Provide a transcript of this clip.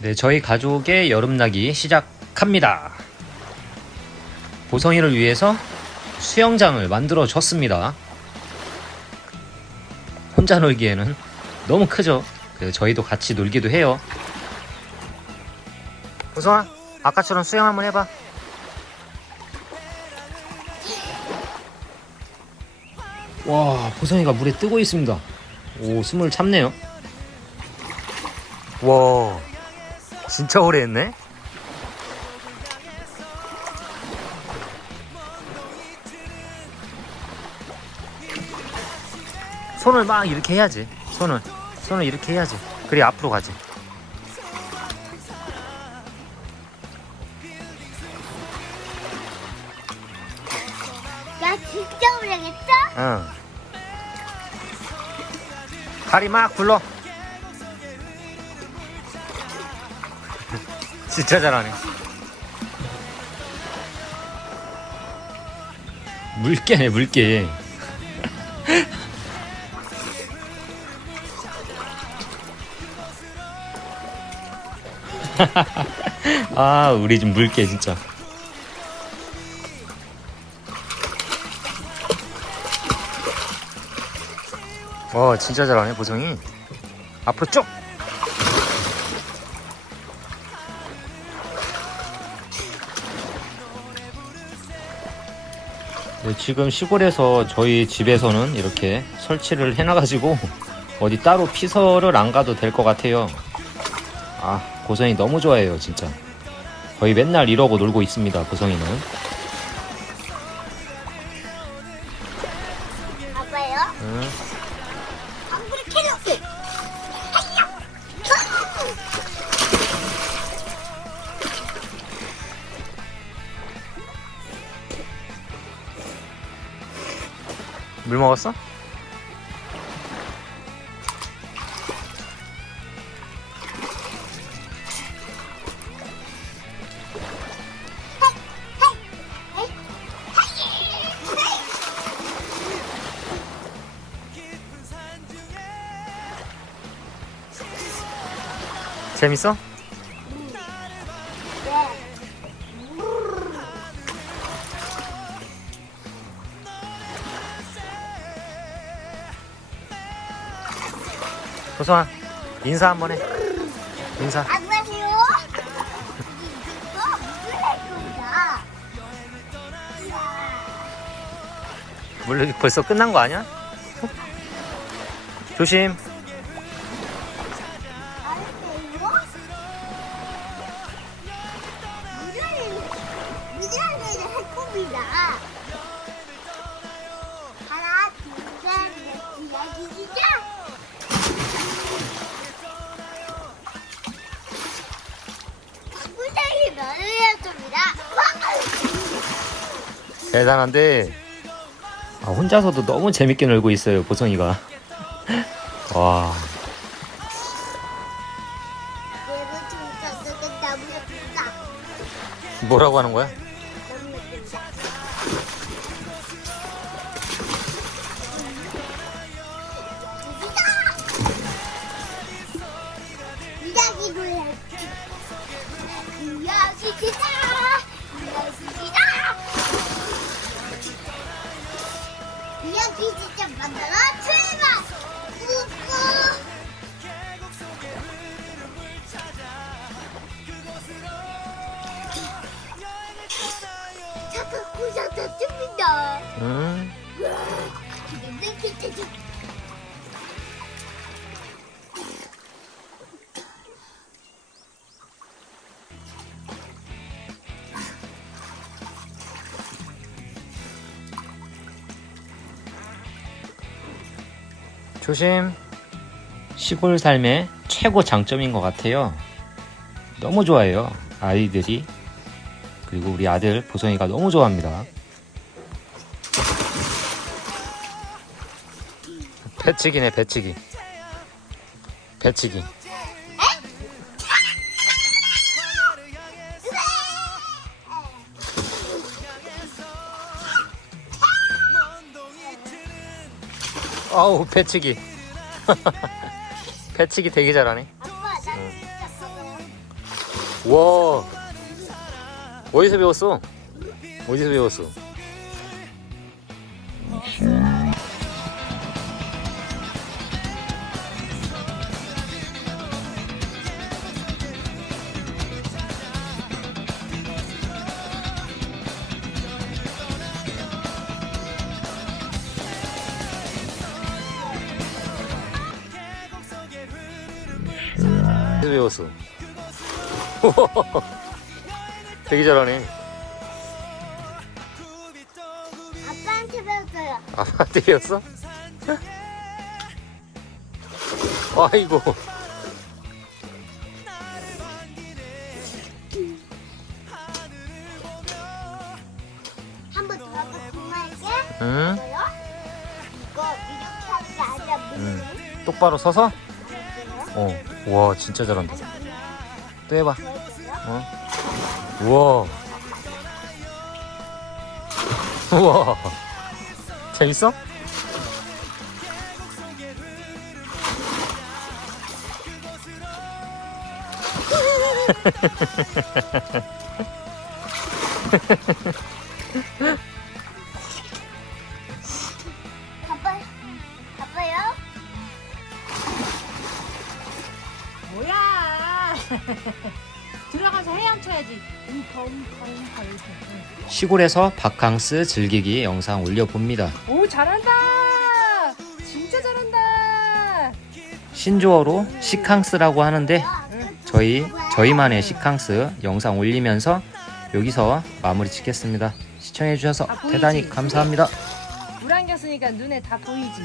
네, 저희 가족의 여름나기 시작합니다. 보성이를 위해서 수영장을 만들어 줬습니다. 혼자 놀기에는 너무 크죠? 저희도 같이 놀기도 해요. 보성아, 아까처럼 수영 한번 해봐. 와, 보성이가 물에 뜨고 있습니다. 오, 숨을 참네요. 와, 진짜 오래 했네? 손을 막 이렇게 해야지. 손을. 손을 이렇게 해야지. 그래, 앞으로 가지. 야 진짜 오래겠어? 응. 다리 막 굴러. 진짜 잘하네. 물개네, 물개. 아, 우리 집 물개 진짜. 와, 진짜 잘하네, 보성이. 앞으로 쭉! 네, 지금 시골에서 저희 집에서는 이렇게 설치를 해놔가지고 어디 따로 피서를 안 가도 될 것 같아요. 아, 보성이 너무 좋아해요, 진짜. 거의 맨날 이러고 놀고 있습니다, 보성이는. 물 먹었어? 재밌어? 조성아 인사 한번 해. 인사. 안녕하세요. 이거 무슨 거야 물 벌써 끝난 거 아니야? 조심. 물을 할 겁니다 대단한데. 아, 혼자서도 너무 재밌게 놀고 있어요 보성이가. 와. 나무에 붙다. 뭐라고 하는 거야? 이야기 진짜 만들어 출발 우후 잠깐 고장 났습니다. 음, 근데 기대 조심. 시골 삶의 최고 장점인 것 같아요. 너무 좋아해요 아이들이. 그리고 우리 아들 보성이가 너무 좋아합니다. 배치기네 배치기. 배치기 어우 배치기 배치기 되게 잘하네 와 어디서 배웠어? 어디서 배웠어? 배웠어? 되게 잘하네. 아빠한테 배웠어요. 아빠한테 배웠어? 아이고. 한번더 하고 그만할게. 응? 이거요? 이거 이렇게 하는 게 아니라 응. 무슨 똑바로 서서? 알았어요? 어. 와, 진짜 잘한다. 또 해봐. 어? 우와. 우와. 재밌어? 뭐야? 들어가서 헤엄쳐야지. 웅덩덩덩. 시골에서 바캉스 즐기기 영상 올려봅니다. 오 잘한다. 진짜 잘한다. 신조어로 시캉스라고 하는데 저희 저희만의 시캉스 영상 올리면서 여기서 마무리 짓겠습니다. 시청해 주셔서 아, 보이지? 대단히 감사합니다. 물 안겼으니까 눈에 다 보이지.